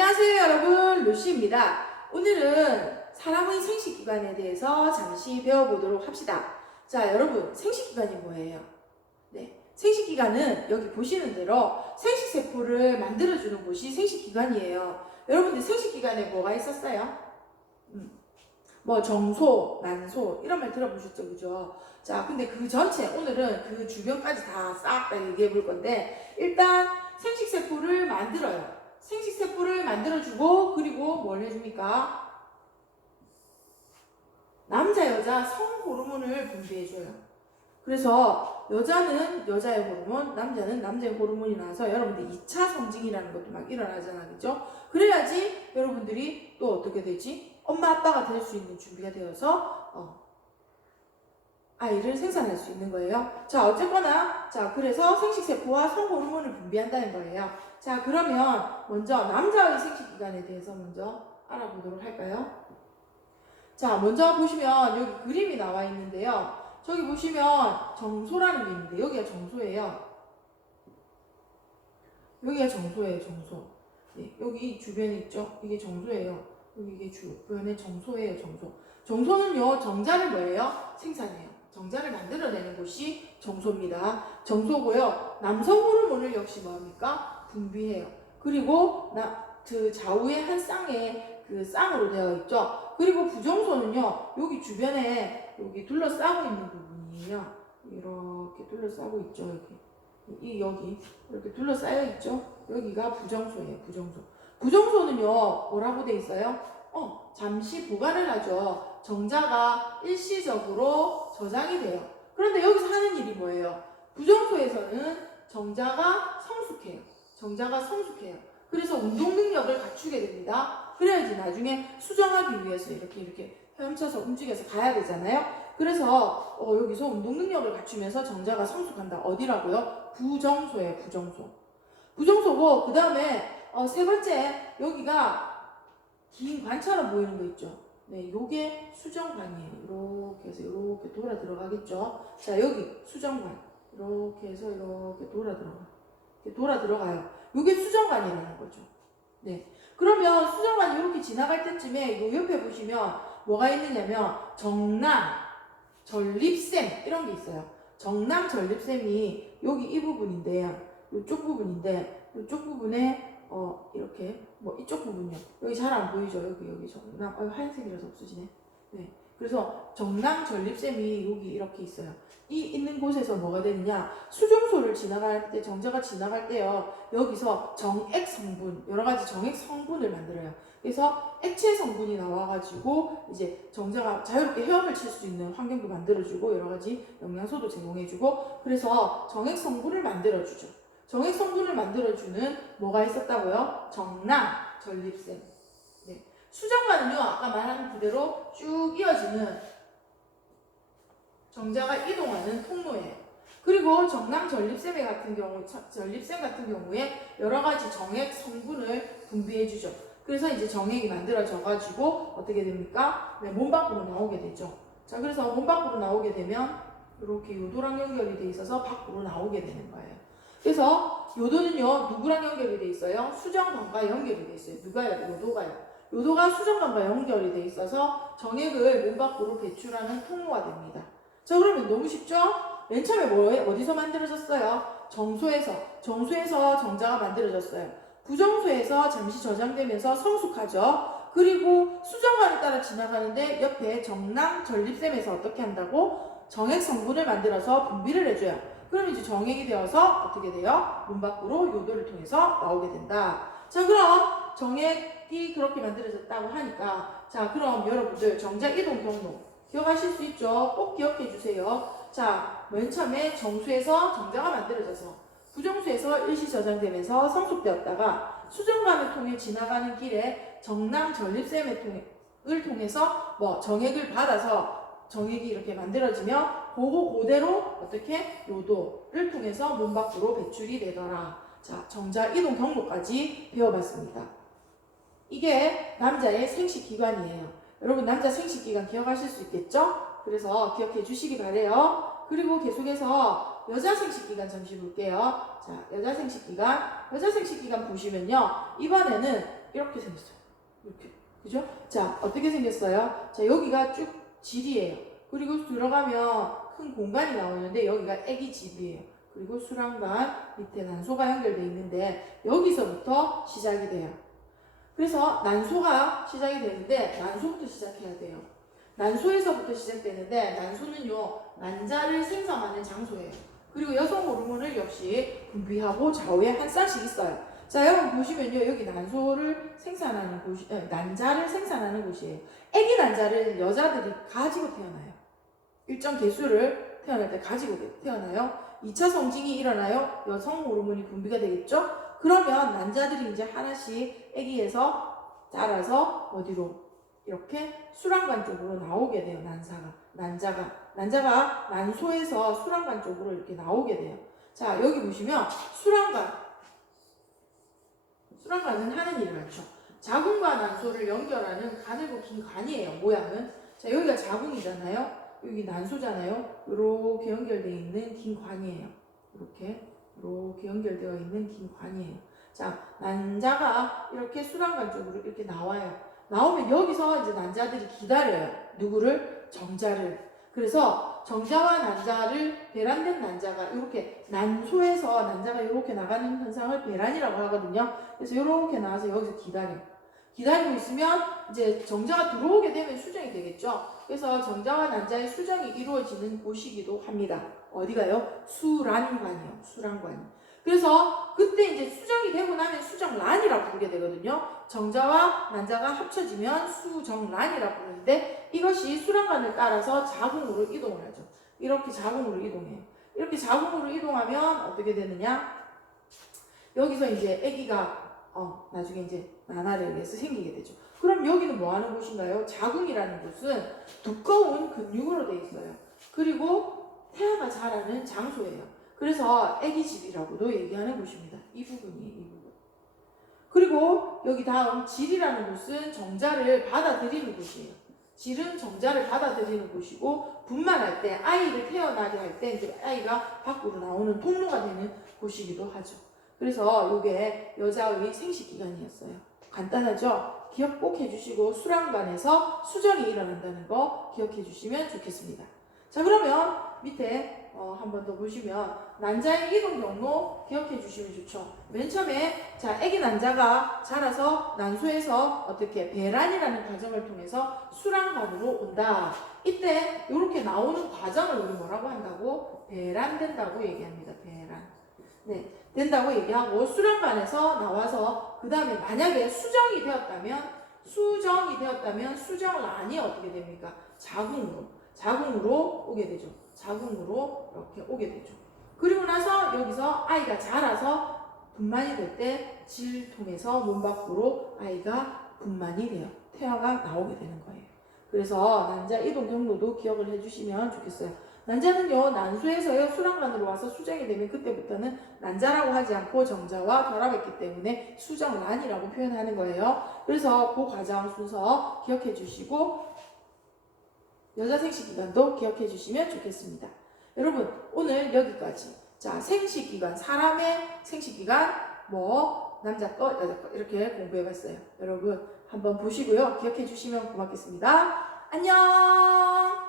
안녕하세요 여러분 루시입니다. 오늘은 사람의 생식기관에 대해서 잠시 배워보도록 합시다. 자 여러분 생식기관이 뭐예요? 네, 생식기관은 여기 보시는 대로 생식세포를 만들어주는 곳이 생식기관이에요. 여러분들 생식기관에 뭐가 있었어요? 음, 뭐 정소, 난소 이런 말 들어보셨죠, 그죠? 자, 근데 그 전체 오늘은 그 주변까지 다 싹 다 얘기해 볼 건데 일단 생식세포를 만들어요. 생식세포를 만들어주고 그리고 뭘 해줍니까? 남자 여자 성 호르몬을 분비해줘요. 그래서 여자는 여자의 호르몬, 남자는 남자의 호르몬이 나와서 여러분들 2차 성징이라는 것도 막 일어나잖아, 그죠? 그래야지 여러분들이 또 어떻게 되지? 엄마 아빠가 될 수 있는 준비가 되어서 어, 아이를 생산할 수 있는 거예요. 자, 어쨌거나 자, 그래서 생식세포와 성호르몬을 분비한다는 거예요. 자, 그러면 먼저 남자의 생식기관에 대해서 먼저 알아보도록 할까요? 자, 먼저 보시면 여기 그림이 나와 있는데요. 저기 보시면 정소라는 게 있는데 여기가 정소예요. 여기가 정소예요, 정소. 네, 여기 주변에 있죠? 이게 정소예요. 여기 이게 주변에 정소예요, 정소. 정소는요, 정자를 뭐예요? 생산해요. 정자를 만들어내는 곳이 정소입니다. 정소고요. 남성 호르몬을 역시 뭐합니까? 분비해요. 그리고 나, 그 좌우에 한 쌍에 그 쌍으로 되어 있죠. 그리고 부정소는요, 여기 주변에 여기 둘러싸고 있는 부분이에요. 이렇게 둘러싸고 있죠, 여기. 이 여기 이렇게 둘러싸여 있죠. 여기가 부정소예요, 부정소. 부정소는요, 뭐라고 돼 있어요? 어, 잠시 보관을 하죠. 정자가 일시적으로 저장이 돼요. 그런데 여기서 하는 일이 뭐예요? 부정소에서는 정자가 성숙해요. 정자가 성숙해요. 그래서 운동 능력을 갖추게 됩니다. 그래야지 나중에 수정하기 위해서 이렇게 이렇게 헤엄쳐서 움직여서 가야 되잖아요. 그래서 어, 여기서 운동 능력을 갖추면서 정자가 성숙한다. 어디라고요? 부정소예요. 부정소. 부정소고 그 다음에 어, 세 번째 여기가 긴 관처럼 보이는 거 있죠. 네, 요게 수정관이에요. 이렇게 해서 이렇게 돌아 들어가겠죠. 자, 여기 수정관. 이렇게 해서 이렇게 돌아 들어가. 이렇게 돌아 들어가요. 요게 수정관이라는 거죠. 네. 그러면 수정관이 이렇게 지나갈 때쯤에 요 옆에 보시면 뭐가 있느냐면 정남, 전립腺 이런 게 있어요. 정남 전립腺이 여기 이 부분인데요. 이쪽 부분인데 이쪽 부분에 어 이렇게 뭐 이쪽 부분이요. 여기 잘 안 보이죠? 여기 여기 정남 어, 하얀색이라서 없어지네. 네. 그래서 정남 전립腺이 여기 이렇게 있어요. 이 있는 곳에서 뭐가 되느냐? 수정소를 지나갈 때 정자가 지나갈 때요. 여기서 정액 성분 여러 가지 정액 성분을 만들어요. 그래서 액체 성분이 나와가지고 이제 정자가 자유롭게 헤엄을 칠 수 있는 환경도 만들어주고 여러 가지 영양소도 제공해주고 그래서 정액 성분을 만들어주죠. 정액 성분을 만들어주는 뭐가 있었다고요? 정남, 전립腺. 네. 수정관은요, 아까 말한 그대로 쭉 이어지는 정자가 이동하는 통로예요. 그리고 정남 전립腺 같은 경우, 전립腺 같은 경우에 여러 가지 정액 성분을 분비해주죠. 그래서 이제 정액이 만들어져가지고 어떻게 됩니까? 네, 몸 밖으로 나오게 되죠. 자, 그래서 몸 밖으로 나오게 되면 이렇게 요도랑 연결이 돼 있어서 밖으로 나오게 되는 거예요. 그래서 요도는요 누구랑 연결이 돼 있어요? 수정관과 연결이 돼 있어요. 누가요? 요도가요. 요도가 수정관과 연결이 돼 있어서 정액을 몸 밖으로 배출하는 통로가 됩니다. 자 그러면 너무 쉽죠? 맨 처음에 뭐 어디서 만들어졌어요? 정소에서 정소에서 정자가 만들어졌어요. 부정소에서 잠시 저장되면서 성숙하죠. 그리고 수정관에 따라 지나가는데 옆에 정남 전립腺에서 어떻게 한다고? 정액 성분을 만들어서 분비를 해줘요. 그럼 이제 정액이 되어서 어떻게 돼요? 몸 밖으로 요도를 통해서 나오게 된다. 자, 그럼 정액이 그렇게 만들어졌다고 하니까 자, 그럼 여러분들 정자 이동 경로 기억하실 수 있죠? 꼭 기억해 주세요. 자, 맨 처음에 정수에서 정자가 만들어져서 부정수에서 일시 저장되면서 성숙되었다가 수정관을 통해 지나가는 길에 정남 전립腺을 통해 을 통해서 뭐 정액을 받아서 정액이 이렇게 만들어지며 그거 그대로 어떻게 요도를 통해서 몸 밖으로 배출이 되더라. 자, 정자 이동 경로까지 배워봤습니다. 이게 남자의 생식 기관이에요. 여러분 남자 생식 기관 기억하실 수 있겠죠? 그래서 기억해 주시기 바래요. 그리고 계속해서 여자 생식 기관 잠시 볼게요. 자, 여자 생식 기관, 여자 생식 기관 보시면요. 이번에는 이렇게 생겼어요. 이렇게. 그죠? 자, 어떻게 생겼어요? 자, 여기가 쭉 질이에요. 그리고 들어가면 큰 공간이 나오는데 여기가 애기 집이에요. 그리고 수랑관 밑에 난소가 연결돼 있는데 여기서부터 시작이 돼요. 그래서 난소가 시작이 되는데 난소부터 시작해야 돼요. 난소에서부터 시작되는데 난소는요 난자를 생성하는 장소예요. 그리고 여성 호르몬을 역시 분비하고 좌우에 한 쌍씩 있어요. 자 여러분 보시면요 여기 난소를 생산하는 곳이 에, 난자를 생산하는 곳이에요. 아기 난자를 여자들이 가지고 태어나요. 일정 개수를 태어날 때 가지고 태어나요. 2차 성징이 일어나요. 여성 호르몬이 분비가 되겠죠. 그러면 난자들이 이제 하나씩 아기에서 자라서 어디로 이렇게 수랑관 쪽으로 나오게 돼요. 난사가 난자가 난자가 난소에서 수랑관 쪽으로 이렇게 나오게 돼요. 자 여기 보시면 수랑관 수랑관은 하는 일을 하죠. 자궁과 난소를 연결하는 가늘고 긴 관이에요. 모양은 자 여기가 자궁이잖아요. 여기 난소잖아요. 이렇게 연결되어 있는 긴 관이에요. 이렇게 이렇게 연결되어 있는 긴 관이에요. 자 난자가 이렇게 수랑관 쪽으로 이렇게 나와요. 나오면 여기서 이제 난자들이 기다려요. 누구를? 정자를. 그래서 정자와 난자를 배란된 난자가 이렇게 난소에서 난자가 이렇게 나가는 현상을 배란이라고 하거든요. 그래서 이렇게 나와서 여기서 기다려. 기다리고 있으면 이제 정자가 들어오게 되면 수정이 되겠죠. 그래서 정자와 난자의 수정이 이루어지는 곳이기도 합니다. 어디가요? 수란관이요. 수란관. 그래서 그때 이제 수정이 되고 나면 수정란이라고 부르게 되거든요. 정자와 난자가 합쳐지면 수정란이라고 부르는데 이것이 수란관을 따라서 자궁으로 이동을 하죠. 이렇게 자궁으로 이동해요. 이렇게 자궁으로 이동하면 어떻게 되느냐? 여기서 이제 아기가 어, 나중에 이제 나날에 의해서 생기게 되죠. 그럼 여기는 뭐 하는 곳인가요? 자궁이라는 곳은 두꺼운 근육으로 돼 있어요. 그리고 태아가 자라는 장소예요. 그래서 아기 집이라고도 얘기하는 곳입니다. 이 부분이 이 부분. 그리고 여기 다음 질이라는 곳은 정자를 받아들이는 곳이에요. 질은 정자를 받아들이는 곳이고 분만할 때 아이를 태어나게 할 때 이제 아이가 밖으로 나오는 통로가 되는 곳이기도 하죠. 그래서 이게 여자의 생식 기간이었어요. 간단하죠? 기억 꼭 해주시고 수랑관에서 수정이 일어난다는 거 기억해 주시면 좋겠습니다. 자 그러면 밑에 어, 한번 더 보시면 난자의 이동 경로 기억해 주시면 좋죠. 맨 처음에 자 아기 난자가 자라서 난소에서 어떻게 배란이라는 과정을 통해서 수랑관으로 온다. 이때 이렇게 나오는 과정을 우리 뭐라고 한다고 배란된다고 얘기합니다. 배란. 네, 된다고 얘기하고 수령관에서 나와서 그 다음에 만약에 수정이 되었다면 수정이 되었다면 수정란이 어떻게 됩니까? 자궁으로 자궁으로 오게 되죠. 자궁으로 이렇게 오게 되죠. 그리고 나서 여기서 아이가 자라서 분만이 될 때 질 통해서 몸 밖으로 아이가 분만이 돼요. 태아가 나오게 되는 거예요. 그래서 난자 이동 경로도 기억을 해주시면 좋겠어요. 난자는요 난소에서요 수랑관으로 와서 수정이 되면 그때부터는 난자라고 하지 않고 정자와 결합했기 때문에 수정란이라고 표현하는 거예요. 그래서 그 과정 순서 기억해 주시고 여자 생식 기간도 기억해 주시면 좋겠습니다. 여러분 오늘 여기까지 자 생식 기간 사람의 생식 기간 뭐 남자 거 여자 거 이렇게 공부해 봤어요. 여러분 한번 보시고요 기억해 주시면 고맙겠습니다. 안녕.